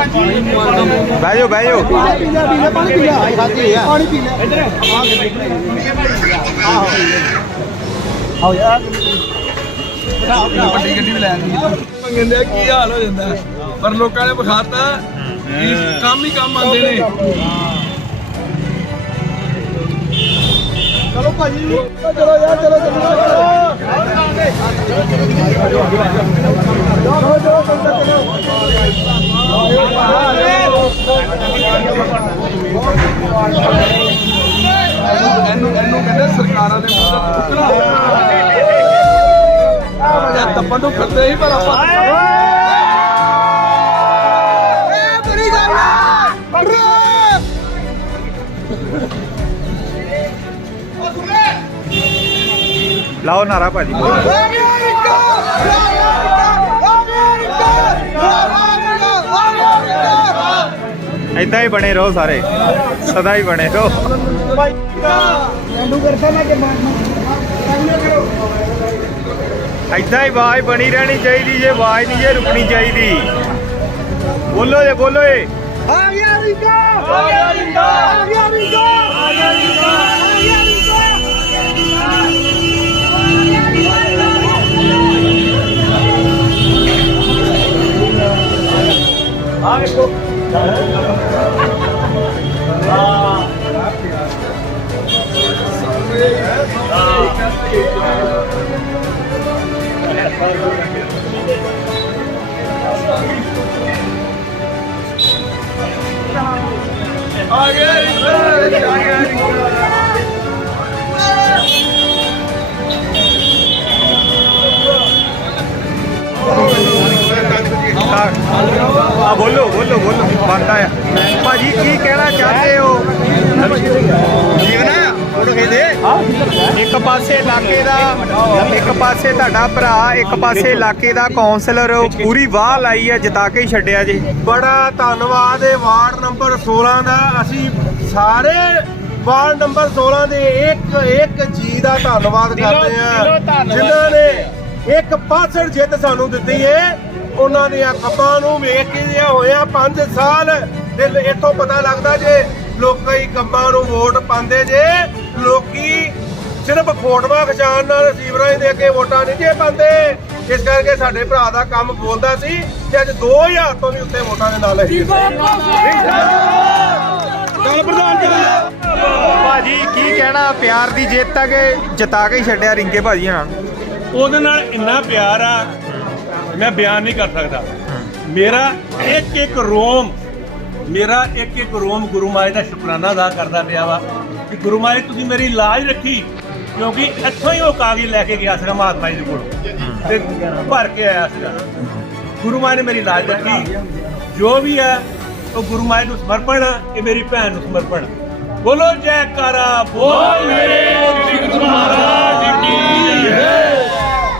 ਬਹਿ ਜਾਓ ਬਹਿ ਜਾਓ ਪੀ ਲੈ ਪੀ ਲੈ ਪਾਣੀ ਪੀ ਲੈ ਖਾਦੀ ਹੈ ਪਾਣੀ ਪੀ ਲੈ ਇੱਧਰ ਆਹੋ ਆਓ ਯਾਰ ਵੱਡੀ ਗੱਡੀ ਵੀ ਲੈ ਆਂਦੀ ਮੰਗਦੇ ਕੀ ਹਾਲ ਹੋ ਜਾਂਦਾ? ਪਰ ਲੋਕਾਂ ਨੇ ਵਿਖਾਤਾ ਕੰਮ ਹੀ ਕੰਮ ਆਉਂਦੇ ਨੇ। ਚਲੋ ਭਾਜੀ ਚਲੋ ਯਾਰ ਚਲੋ ਚਲੋ। ਇਹਨੂੰ ਇਹਨੂੰ ਕਹਿੰਦੇ ਸਰਕਾਰਾਂ ਦੇ ਮੂੰਹ ਇਹ ਤੱਪਣ ਨੂੰ ਫਿਰਦੇ ਹੀ ਪਰ ਆਪਾਂ ਲਾਓ ਨਾਰਾ ਭਾਜੀ। ਏਦਾਂ ਹੀ ਬਣੇ ਰਹੋ ਸਾਰੇ। ਸਦਾ ਹੀ ਬਣੇ ਰਹੋ। ਮੈਨੂੰ ਏਦਾਂ ਹੀ ਆਵਾਜ਼ ਬਣੀ ਰਹਿਣੀ ਚਾਹੀਦੀ, ਜੇ ਆਵਾਜ਼ ਨਹੀਂ ਜੇ ਰੁਕਣੀ ਚਾਹੀਦੀ। ਬੋਲੋ ਜੇ, ਬੋਲੋ ਏ। ਆ ਗਿਆ ਰਿੰਗਾ ਆ ਗਿਆ ਰਿੰਗਾ ਆ ਗਿਆ ਰਿੰਗਾ ਆ ਗਿਆ ਰਿੰਗਾ ਆ ਗਿਆ ਆ ਵੇਖੋ। ਆ ਆ ਬੋਲੋ ਬੋਲੋ ਬੋਲੋ। ਬੰਦਾ ਆ। ਭਾਜੀ ਕੀ ਕਹਿਣਾ ਚਾਹਤੇ ਹੋ? ਜੀਵਨਾ ਫੋਟੋ ਖੇਦੇ ਇੱਕ ਪਾਸੇ ਇਲਾਕੇ ਦਾ ਇੱਕ ਪਾਸੇ ਤੁਹਾਡਾ ਭਰਾ ਇੱਕ ਪਾਸੇ ਇਲਾਕੇ ਦਾ ਕਾਉਂਸਲਰ ਪੂਰੀ ਵਾਹ ਲਾਈ ਹੈ ਜਿਤਾ ਕੇ ਹੀ ਛੱਡਿਆ ਜੀ। ਬੜਾ ਧੰਨਵਾਦ ਹੈ ਵਾਰਡ ਨੰਬਰ 16 ਦਾ। ਅਸੀਂ ਸਾਰੇ ਵਾਰਡ ਨੰਬਰ 16 ਦੇ ਇੱਕ ਇੱਕ ਜੀ ਦਾ ਧੰਨਵਾਦ ਕਰਦੇ ਹਾਂ। ਜਿਨ੍ਹਾਂ ਨੇ ਇੱਕ ਪਾਸੜ ਜਿੱਤ ਸਾਨੂੰ ਦਿੱਤੀ ਹੈ ਉਹਨਾਂ ਦੀਆਂ ਕੱਬਾਂ ਨੂੰ ਵੇਖ ਕੇ ਜਿਹਾ ਹੋਇਆ 5 ਸਾਲ। ਤੇ ਇੱਥੋਂ ਪਤਾ ਲੱਗਦਾ ਜੇ ਲੋਕੀ ਕੰਮਾਂ ਨੂੰ ਵੋਟ ਪਾਉਂਦੇ ਜੇ ਲੋਕੀ ਸਿਰਫ ਫੋਟੋਆਂ ਖਿਚਾਉਣ ਨਾਲ ਸੀਵਰਾਂ ਦੇ ਅੱਗੇ ਵੋਟਾਂ ਨਹੀਂ ਜੇ ਪਾਉਂਦੇ। ਇਸ ਕਰਕੇ ਸਾਡੇ ਭਰਾ ਦਾ ਕੰਮ ਬੋਲਦਾ ਸੀ ਤੇ ਅੱਜ 2000 ਤੋਂ ਵੀ ਉੱਤੇ ਵੋਟਾਂ ਦੇ ਨਾਲ ਪ੍ਰਧਾਨ ਭਾਜੀ ਕੀ ਕਹਿਣਾ? ਪਿਆਰ ਦੀ ਜਿੱਤ ਤੱਕ ਜਿਤਾ ਕੇ ਛੱਡਿਆ ਰਿੰਕੇ ਭਾਜੀ ਨਾਲ? ਉਹਦੇ ਨਾਲ ਇੰਨਾ ਪਿਆਰ ਆ ਮੈਂ ਬਿਆਨ ਨਹੀਂ ਕਰ ਸਕਦਾ। ਮੇਰਾ ਇੱਕ ਇੱਕ ਰੋਮ ਮੇਰਾ ਇੱਕ ਇੱਕ ਰੋਮ ਗੁਰੂ ਮਾਏ ਦਾ ਸ਼ੁਕਰਾਨਾ ਅਦਾ ਕਰਦਾ ਪਿਆ ਵਾ ਕਿ ਗੁਰੂ ਮਾਏ ਤੁਸੀਂ ਮੇਰੀ ਲਾਜ ਰੱਖੀ ਕਿਉਂਕਿ ਇੱਥੋਂ ਹੀ ਉਹ ਕਾਗਜ਼ ਲੈ ਕੇ ਗਿਆ ਸੀਗਾ ਮਹਾਤਮਾ ਜੀ ਦੇ ਕੋਲ। ਤੇ ਭਰ ਕੇ ਆਇਆ ਸੀਗਾ ਗੁਰੂ ਮਾਏ ਨੇ ਮੇਰੀ ਲਾਜ ਰੱਖੀ। ਜੋ ਵੀ ਹੈ ਉਹ ਗੁਰੂ ਮਾਏ ਨੂੰ ਸਮਰਪਣ ਆ, ਇਹ ਮੇਰੀ ਭੈਣ ਨੂੰ ਸਮਰਪਣ। ਬੋਲੋ ਜੈਕਾਰਾ ਬੋਲ। ਮੇਰੇ ਸਿੱਖ ਮਹਾਰਾਜ ਕੀ ਜੈ।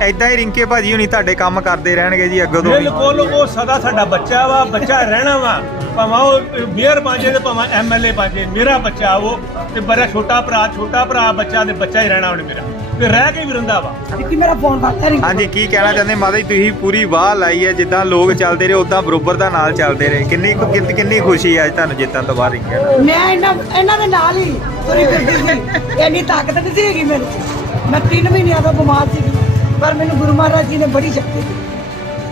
ਐਦਾਂ ਹੀ ਰਿੰਕੇ ਭਾਜੀ ਹੁਣੀ ਤੁਹਾਡੇ ਕੰਮ ਕਰਦੇ ਰਹਿਣਗੇ ਜੀ ਅੱਗੋਂ ਤੋਂ ਵੀ। ਬਿਲਕੁਲ ਉਹ ਸਦਾ ਸਾਡਾ ਬੱਚਾ ਵਾ ਬੱਚਾ ਰਹਿਣਾ ਵਾ। ਭਾਵੇਂ ਉਹ ਮੇਅਰ ਬਾਂਝੇ ਤੇ ਭਾਵੇਂ ਐਮਐਲਏ ਬਾਂਝੇ ਮੇਰਾ ਬੱਚਾ ਉਹ ਤੇ ਬੜਾ ਛੋਟਾ ਭਰਾ ਛੋਟਾ ਭਰਾ ਬੱਚਾ ਤੇ ਬੱਚਾ ਹੀ ਰਹਿਣਾ ਉਹਨੇ ਮੇਰਾ। ਤੇ ਰਹਿ ਕੇ ਵੀ ਰਹਿੰਦਾ ਵਾ। ਕਿ ਮੇਰਾ ਫੋਨ ਕਰਦਾ ਰਿੰਗਾ ਹਾਂਜੀ ਕੀ ਕਹਿਣਾ ਚਾਹੁੰਦੇ? ਮਾਤਾ ਜੀ ਤੁਸੀਂ ਪੂਰੀ ਵਾਹ ਲਾਈ ਹੈ ਜਿੱਦਾਂ ਲੋਕ ਚੱਲਦੇ ਰਹੇ ਉਦਾਂ ਬਰੋਬਰ ਦਾ ਨਾਲ ਚੱਲਦੇ ਰਹੇ। ਕਿੰਨੀ ਕੁ- ਕਿੰਨ- ਕਿੰਨੀ ਖੁਸ਼ੀ ਹੈ ਅੱਜ ਤੁਹਾਨੂੰ ਜਿੱਤਣ ਤੋਂ ਬਾਅਦ ਰਿੰਕੇ ਨਾਲ? ਮੈਂ ਇਹਨਾਂ ਇਹਨਾਂ ਦੇ ਨਾਲ ਹੀ ਤੁਰੀ ਫਿਰਦੀ ਸੀ। ਇੰਨੀ ਤਾਕਤ ਨਹੀਂ ਸੀ ਹੈਗੀ ਮੇਰੇ 'ਚ। ਮੈਂ 3 ਮਹੀਨਿਆਂ ਤੋਂ ਬਿਮਾਰ ਸੀ ਪਰ ਮੈਨੂੰ ਗੁਰੂ ਮਹਾਰਾਜ ਜੀ ਨੇ ਬੜੀ ਸ਼ਕਤੀ ਦਿੱਤੀ।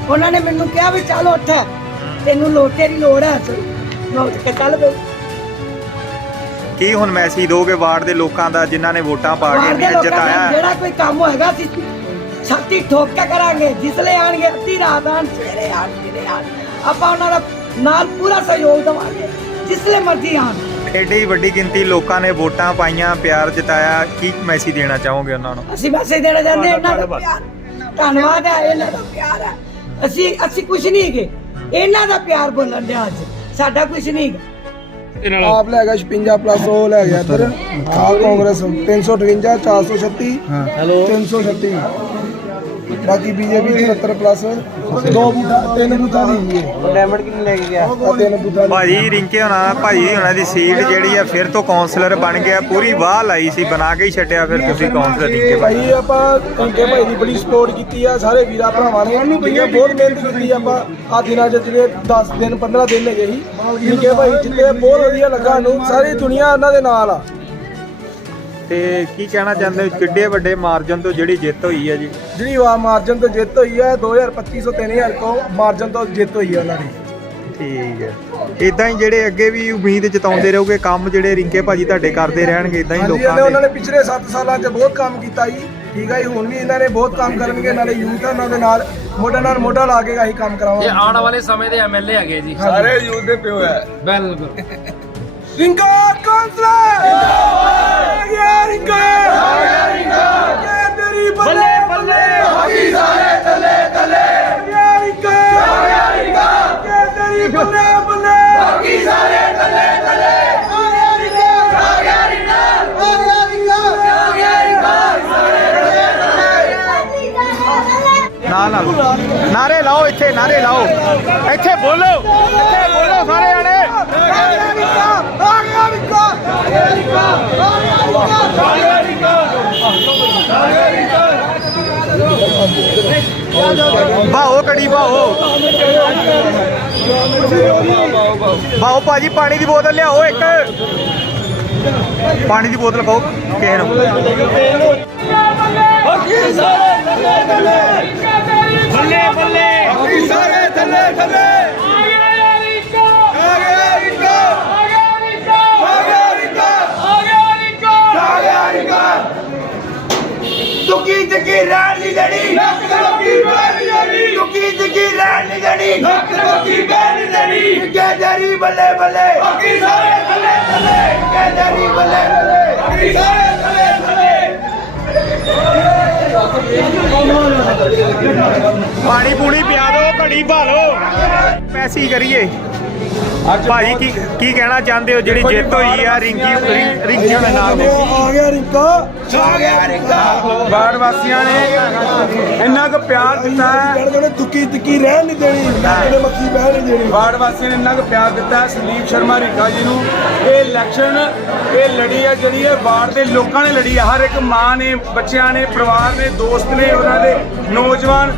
ਉਹਨਾਂ ਨੇ ਮੈਨੂੰ ਕਿਹਾ ਵੀ ਚੱਲ ਉੱਠ। ਤੈਨੂੰ ਲੋਟੇ ਦੀ ਲੋੜ ਹੈ ਮੈਂ ਉੱਠ ਕੇ ਚੱਲ ਪਈ ਕੀ ਹੁਣ ਮੈਸੇਜ ਦੋਗੇ ਵਾਰਡ ਦੇ ਲੋਕਾਂ ਦਾ ਜਿਨ੍ਹਾਂ ਨੇ ਵੋਟਾਂ ਪਾ ਕੇ ਬਾਹਰ ਦੇ ਇੰਨੀਆਂ ਲੋਕਾਂ ਦਾ ਜਿਤਾਇਆ ਹੈ? ਜਿਹੜਾ ਕੋਈ ਕੰਮ ਹੋਏਗਾ ਅਸੀਂ ਸ਼ਕਤੀ ਠੋਕ ਕੇ ਕਰਾਂਗੇ। ਜਿਸਲੇ ਆਣਗੇ ਅੱਧੀ ਰਾਤ ਆਣ ਸਵੇਰੇ ਆਣ ਦਿਨੇ ਆਣ। ਆਪਾਂ ਉਹਨਾਂ ਦਾ ਨਾਲ ਪੂਰਾ ਸਹਿਯੋਗ ਦੇਵਾਂਗੇ। ਜਿਸਲੇ ਮਰਜ਼ੀ ਆਣ। ਐਡੀ ਵੱਡੀ ਗਿਣਤੀ ਲੋਕਾਂ ਨੇ ਵੋਟਾਂ ਪਾਈਆਂ ਪਿਆਰ ਜਿਤਾਇਆ। ਕੀ ਮੈਸੇਜ ਦੇਣਾ ਚਾਹੋਗੇ ਉਹਨਾਂ ਨੂੰ? ਅਸੀਂ ਮੈਸੇਜ ਦੇਣਾ ਚਾਹੁੰਦੇ ਹਾਂ ਇਹਨਾਂ ਦਾ ਪਿਆਰ। ਧੰਨਵਾਦ ਹੈ ਇਹਨਾਂ ਦਾ ਪਿਆਰ ਹੈ। ਅਸੀਂ ਅਸੀਂ ਕੁਝ ਨਹੀਂ ਹੈਗੇ। ਇਹਨਾਂ ਦਾ ਪਿਆਰ ਬੋਲਣ ਦੇ ਅੱਜ। ਸਾਡਾ ਕੁਝ ਨਹੀਂ ਹੈਗਾ। ਆਪ ਲੈ ਗਿਆ 56 ਪਲੱਸ ਉਹ ਲੈ ਗਿਆ ਇੱਧਰ। ਆ ਕਾਂਗਰਸ 358 436 ਹੈਲੋ 336 ਬਾਕੀ ਬੀਜੇਪੀ 74 ਪਲੱਸ ਦੋ ਬੂਥਾਂ ਤਿੰਨ ਬੂਥਾਂ ਦੀ ਹੈ ਡਾਇਮੰਡ ਕਿੰਨੇ ਲੈ ਕੇ ਗਿਆ? ਤਿੰਨ ਬੂਥਾਂ ਦੀ ਭਾਜੀ ਰਿੰਕੇ ਹੋਣਾ ਭਾਜੀ ਹੋਣਾ ਦੀ ਸੀਟ ਜਿਹੜੀ ਆ ਫਿਰ ਤੋਂ ਕਾਉਂਸਲਰ ਬਣ ਗਿਆ ਪੂਰੀ ਵਾਹ ਲਾਈ ਸੀ ਬਣਾ ਕੇ ਹੀ ਛੱਡਿਆ ਫਿਰ ਤੁਸੀਂ ਕਾਉਂਸਲਰ ਰਿੰਕੇ ਭਾਜੀ ਭਾਈ ਆਪਾਂ ਕੰਕੇ ਭਾਈ ਦੀ ਬੜੀ ਸਪੋਰਟ ਕੀਤੀ ਆ ਸਾਰੇ ਵੀਰਾਂ ਭਰਾਵਾਂ ਨੇ। ਉਹਨੂੰ ਕਈਆਂ ਬਹੁਤ ਮਿਹਨਤ ਕੀਤੀ ਆਪਾਂ। ਆ ਦਿਨਾਂ 'ਚ ਜਿਹੜੇ 10 ਦਿਨ 15 ਦਿਨ ਹੈਗੇ ਸੀ। ਕੰਕੇ ਭਾਈ ਜਿੱਤੇ ਬਹੁਤ ਵਧੀਆ ਲੱਗਾ ਨੂੰ ਸਾਰੀ ਦੁਨੀਆ ਉਹਨਾਂ ਦੇ ਨਾਲ ਆ। ਤੇ ਕੀ ਕਹਿਣਾ ਚਾਹੁੰਦੇ ਹੋ? ਕਿੱਡੇ ਵੱਡੇ ਮਾਰਜਨ ਤੋਂ ਜਿਹੜੀ ਜਿੱਤ ਹੋਈ ਹੈ ਜੀ? ਜਿਹੜੀ ਵਾ ਮਾਰਜਨ ਤੋਂ ਜਿੱਤ ਹੋਈ ਹੈ 2250 ਤੋਂ 3000 ਤੋਂ ਮਾਰਜਨ ਤੋਂ ਜਿੱਤ ਹੋਈ ਹੈ ਉਹਨਾਂ ਦੀ। ਠੀਕ ਹੈ। ਇਦਾਂ ਹੀ ਜਿਹੜੇ ਅੱਗੇ ਵੀ ਉਮੀਦ ਜਤਾਉਂਦੇ ਰਹੋਗੇ ਕੰਮ ਜਿਹੜੇ ਰਿੰਕੇ ਭਾਜੀ ਤੁਹਾਡੇ ਕਰਦੇ ਰਹਿਣਗੇ ਇਦਾਂ ਹੀ ਲੋਕਾਂ ਇਹਨੇ ਉਹਨਾਂ ਦੇ ਨੇ ਪਿਛਲੇ 7 ਸਾਲਾਂ 'ਚ ਬਹੁਤ ਕੰਮ ਕੀਤਾ ਜੀ। ਠੀਕ ਹੈ ਜੀ ਹੁਣ ਵੀ ਇਹਨਾਂ ਨੇ ਬਹੁਤ ਕੰਮ ਕਰਨਗੇ ਨਾਲੇ ਯੂਥ ਉਹਨਾਂ ਦੇ ਨਾਲ ਮੋਢੇ ਨਾਲ ਮੋਢਾ ਲਾ ਕੇ ਅਸੀਂ ਕੰਮ ਇਹ ਕਰਾਵਾਂਗੇ ਆਉਣ ਵਾਲੇ ਸਮੇਂ ਦੇ ਐਮਐਲਏ ਹੈਗੇ ਜੀ। ਸਾਰੇ ਯੂਥ ਦੇ ਪਿਓ ਹੈ। ਬਿਲਕੁਲ। ਰਿੰਕਾ ਕੌਂਸਲਰ! ਰਿੰਕਾ ਗਿਆ ਰਿੰਕਾ ਕੇ ਤੇਰੀ ਬੱਲੇ। ਬੱਲੇ। ਬਾਕੀ ਸਾਰੇ ਥੱਲੇ ਥੱਲੇ। ਰਿੰਕਾ ਗਿਆ ਰਿੰਕਾ ਕੇ ਤੇਰੀ ਬੱਲੇ ਬੱਲੇ। ਬਾਕੀ ਸਾਰੇ ਥੱਲੇ ਥੱਲੇ ਗਿਆ ਰਿੰਕਾ ਗਿਆ ਰਿੰਕਾ ਗਿਆ ਰਿੰਕਾ ਗਿਆ ਨਾਲ ਨਾਲ ਨਾਰੇ ਲਾਓ ਇੱਥੇ ਨਾਰੇ ਲਾਓ ਇੱਥੇ ਬੋਲੋ ਇੱਥੇ ਬੋਲੋ ਸਾਰੇ ਜਾਣੇ ਬਾਓ ਕੜੀ ਬਾਓ ਬਾਓ ਭਾਜੀ ਪਾਣੀ ਦੀ ਬੋਤਲ ਲਿਆਓ ਇੱਕ। ਪਾਣੀ ਦੀ ਬੋਤਲ ਪਾਓ ਕਿਸੇ ਨੂੰ। ਬੱਲੇ ਬੱਲੇ। ਬਾਕੀ ਸਾਰੇ ਥੱਲੇ ਥੱਲੇ। ਆ ਗਿਆ ਰਿੰਕਾ। ਆ ਗਿਆ ਰਿੰਕਾ। ਤੁਕੀ ਤਕੀ ਰਹਿਣ ਨਹੀਂ ਦੇਣੀ ਤੁਕੀ ਤਕੀ ਰਹਿਣ ਨਹੀਂ ਦੇਣੀ। ਨੱਕ ਲੋਕੀ ਬੈਣ ਨਹੀਂ ਦੇਣੀ। ਕੇ ਜਰੀ ਬੱਲੇ ਬੱਲੇ। ਬਾਕੀ ਸਾਰੇ ਥੱਲੇ ਥੱਲੇ ਕੇ ਜਰੀ ਬੱਲੇ ਬੱਲੇ। ਬਾਕੀ ਸਾਰੇ ਥੱਲੇ ਥੱਲੇ ਪਾਣੀ ਪੂਣੀ ਪਿਆ ਦਿਓ ਘੜੀ ਭਾਲੋ। ਪੈਸੀ ਕਰੀਏ। ਭਾਜੀ ਕੀ ਕੀ ਕਹਿਣਾ ਚਾਹੁੰਦੇ ਹੋ? ਜਿਹੜੀ ਜਿੱਤ ਹੋਈ ਆ ਰਿੰਕੀ ਰਿੰਕੀ ਹੋਣਾ ਨਾਲ। ਆ ਗਿਆ ਰਿੰਕਾ ਆ ਗਿਆ ਰਿੰਕਾ। ਵਾਰਡ ਵਾਸੀਆਂ ਨੇ ਇੰਨਾ ਕੁ ਪਿਆਰ ਦਿੱਤਾ ਹੈ। ਨੇ ਤੁਕੀ ਤਕੀ ਰਹਿਣ ਨਹੀਂ ਦੇਣੀ ਦੇ ਮੱਖੀ ਬਹਿ ਨਹੀਂ ਦੇਣੀ। ਵਾਰਡ ਵਾਸੀਆਂ ਨੇ ਇੰਨਾ ਕੁ ਪਿਆਰ ਦਿੱਤਾ ਹੈ ਸੰਦੀਪ ਸ਼ਰਮਾ ਰੀਕਾ ਜੀ ਨੂੰ। ਇਹ ਇਲੈਕਸ਼ਨ ਇਹ ਲੜੀ ਹੈ ਜਿਹੜੀ ਇਹ ਵਾਰਡ ਦੇ ਲੋਕਾਂ ਨੇ ਲੜੀ ਹੈ ਹਰ ਇੱਕ ਮਾਂ ਨੇ ਬੱਚਿਆਂ ਨੇ ਪਰਿਵਾਰ ਨੇ ਦੋਸਤ ਨੇ ਉਹਨਾਂ ਦੇ ਨੌਜਵਾਨ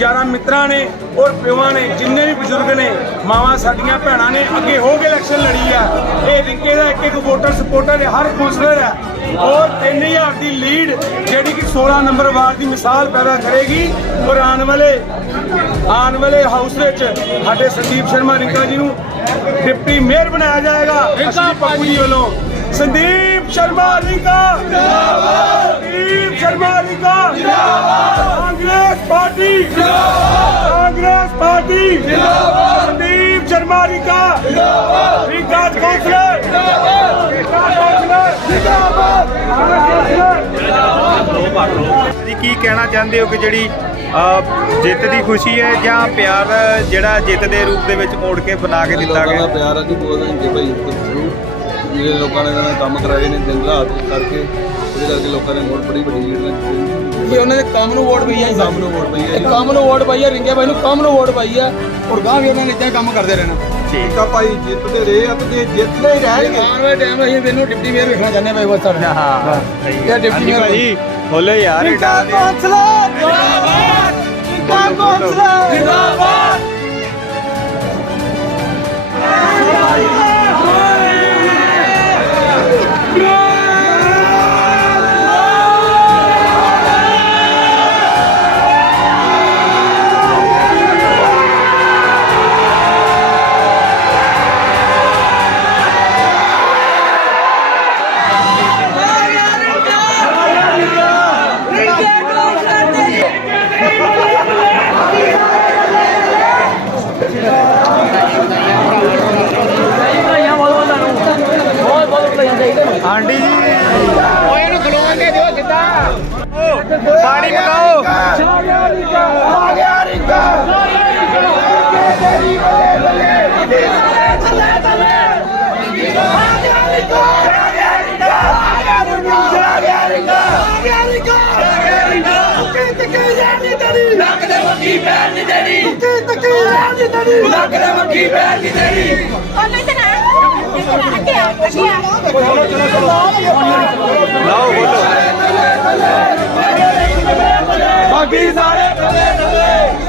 ਯਾਰਾਂ ਮਿੱਤਰਾਂ ਨੇ ਔਰ ਪਿਓਾਂ ਨੇ ਜਿੰਨੇ ਵੀ ਬਜ਼ੁਰਗ ਨੇ ਮਾਵਾਂ ਸਾਡੀਆਂ ਭੈਣਾਂ ਨੇ ਅੱਗੇ ਹੋ ਕੇ ਇਲੈਕਸ਼ਨ ਲੜੀ ਆ। ਇਹ ਰਿੰਕੇ ਦਾ ਇੱਕ ਇੱਕ ਵੋਟਰ ਸਪੋਰਟਰ ਹੈ ਹਰ ਕੌਂਸਲਰ ਹੈ। ਔਰ 3000 ਦੀ ਲੀਡ ਜਿਹੜੀ ਕਿ 16 ਨੰਬਰ ਵਾਰਡ ਦੀ ਮਿਸਾਲ ਪੈਦਾ ਕਰੇਗੀ। ਔਰ ਆਉਣ ਵਾਲੇ ਆਉਣ ਵਾਲੇ ਹਾਊਸ ਵਿੱਚ ਸਾਡੇ ਸੰਦੀਪ ਸ਼ਰਮਾ ਰਿੰਕਾ ਜੀ ਨੂੰ ਡਿਪਟੀ ਮੇਅਰ ਬਣਾਇਆ ਜਾਏਗਾ। ਅਸ਼ਲੀ ਪੱਪੂ ਜੀ ਵੱਲੋਂ। ਸੰਦੀਪ! ਸ਼ਰਮਾ ਰਿੰਕਾ ਜਿੰਦਾਬਾਦ ਸੰਦੀਪ ਸ਼ਰਮਾ ਰਿੰਕਾ ਜਿੰਦਾਬਾਦ ਕਾਂਗਰਸ ਪਾਰਟੀ। ਜਿੰਦਾਬਾਦ ਕਾਂਗਰਸ ਪਾਰਟੀ। ਜਿੰਦਾਬਾਦ ਸੰਦੀਪ ਸ਼ਰਮਾ ਰਿੰਕਾ ਜਿੰਦਾਬਾਦ ਰਿੰਕਾ ਕੌਂਸਲਰ। ਜਿੰਦਾਬਾਦ ਰਿੰਕਾ ਕੌਂਸਲਰ। ਜਿੰਦਾਬਾਦ ਜੀ ਕੀ ਕਹਿਣਾ ਚਾਹੁੰਦੇ ਹੋ ਕਿ ਜਿਹੜੀ ਜਿੱਤ ਦੀ ਖੁਸ਼ੀ ਹੈ ਜਾਂ ਪਿਆਰ ਜਿਹੜਾ ਜਿੱਤ ਦੇ ਰੂਪ ਦੇ ਵਿੱਚ ਮੋੜ ਕੇ ਬਣਾ ਕੇ ਦਿੱਤਾ ਗਿਆ? ਪਿਆਰ ਆ ਜੀ ਬਹੁਤ ਹੈ ਭਾਈ। ਜ਼ਰੂਰ ਜਿਹੜੇ ਲੋਕਾਂ ਨੇ ਇਹਨਾਂ ਕੰਮ ਕਰਾਏ ਨੇ ਦਿਨ ਰਾਤ ਕਰਕੇ ਉਹਦੇ ਕਰਕੇ ਲੋਕਾਂ ਨੇ ਵੋਟ ਬੜੀ ਵੱਡੀ ਲੀਡ ਨਾਲ ਇਹ ਉਹਨਾਂ ਦੇ ਕੰਮ ਨੂੰ ਵੋਟ ਪਈ ਹੈ ਕੰਮ ਨੂੰ ਵੋਟ ਪਈ ਹੈ ਕੰਮ ਨੂੰ ਵੋਟ ਪਾਈ ਹੈ ਰਿੰਗੇ ਭਾਈ ਨੂੰ ਕੰਮ ਨੂੰ ਵੋਟ ਪਾਈ ਹੈ ਔਰ ਗਾਂ ਵੀ ਉਹਨਾਂ ਨੇ ਇੱਦਾਂ ਕੰਮ ਕਰਦੇ ਰਹਿਣਾ। ਠੀਕ ਤਾਂ ਭਾਈ ਜਿੱਤਦੇ ਰਹੇ ਆ ਤੇ ਜਿੱਤਦੇ ਹੀ ਰਹਿਣਗੇ। ਆਉਣ ਵਾਲੇ ਟਾਈਮ ਅਸੀਂ ਮੈਨੂੰ ਡਿਪਟੀ ਮੇਅਰ ਵੇਖਣਾ ਚਾਹੁੰਦੇ ਭਾਈ ਬਸ ਸਾਡਾ ਹਾਂ ਇਹ ਡਿਪਟੀ ਮੇਅਰ ਭਾਜੀ ਬੋਲੋ ਯਾਰ ਦੇ- ਕੌਂਸਲਰ ਜਿੰਦਾਬਾਦ ਕੌਂਸਲਰ। ਜਿੰਦਾਬਾਦ। ਓਏ ਇਹਨੂੰ ਖਲੋਣ ਦੇ ਦਿਓ ਸਿੱਧਾ। ਪਾਣੀ ਪਕਾਓ। ਆ ਗਿਆ ਰਿੰਕਾ ਤੇਰੀ ਬੱਲੇ ਬੱਲੇ ਥੱਲੇ ਥੱਲੇ ਆ ਗਿਆ ਰਿੰਕਾ ਆ ਗਿਆ ਰਿੰਕਾ ਆ ਗਿਆ ਰਿੰਕਾ ਆ ਗਿਆ ਰਿੰਕਾ ਆ ਗਿਆ ਰਿੰਕਾ ਆ ਗਿਆ ਰਿੰਕਾ ਕਿ ਕਿ ਜਾਨੀ ਤੇਰੀ। ਪੈਰ ਨਹੀਂ ਦੇਣੀ ਤੱਕੀ ਤੱਕੀ ਦੀ ਤੜੀ ਲੱਕ ਦੇ ਮੱਖੀ ਪੈਰ ਨਹੀਂ ਦੇਣੀ ਲਾਓ ਬੋਲੋ। ਬਾਕੀ ਸਾਰੇ ਥੱਲੇ ਥੱਲੇ।